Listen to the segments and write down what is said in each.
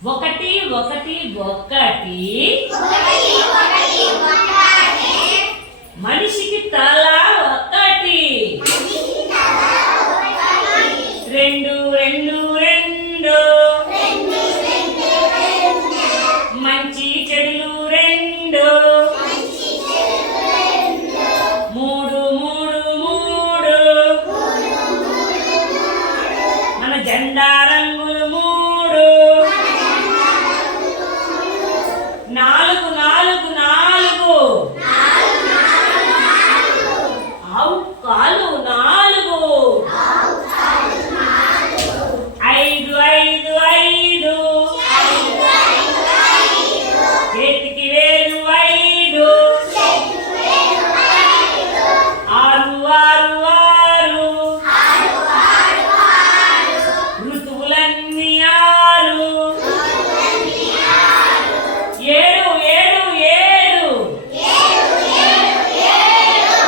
ఒకటి ఒకటి ఒకటి మనిషికి తల ఒకటి రెండు రెండు రెండు మంచి చెడులు రెండు మూడు మూడు మూడు మన జెండా రంగులు మూడు నాలుగు నాలుగు నాలుగు ఆవు కాలు నాలుగు ఐదు ఐదు ఐదు చేతికి వేలు ఐదు ఆరు ఆరు ఆరు ఋతువులన్నీ ఆరు ఏడు ఏడు ఏడు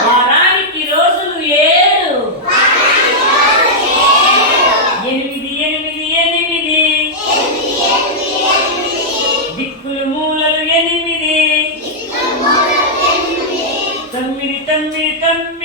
వారానికి రోజులు ఏడు ఎనిమిది ఎనిమిది ఎనిమిది దిక్కులు మూలలు ఎనిమిది తొమ్మిది తొమ్మిది తొమ్మిది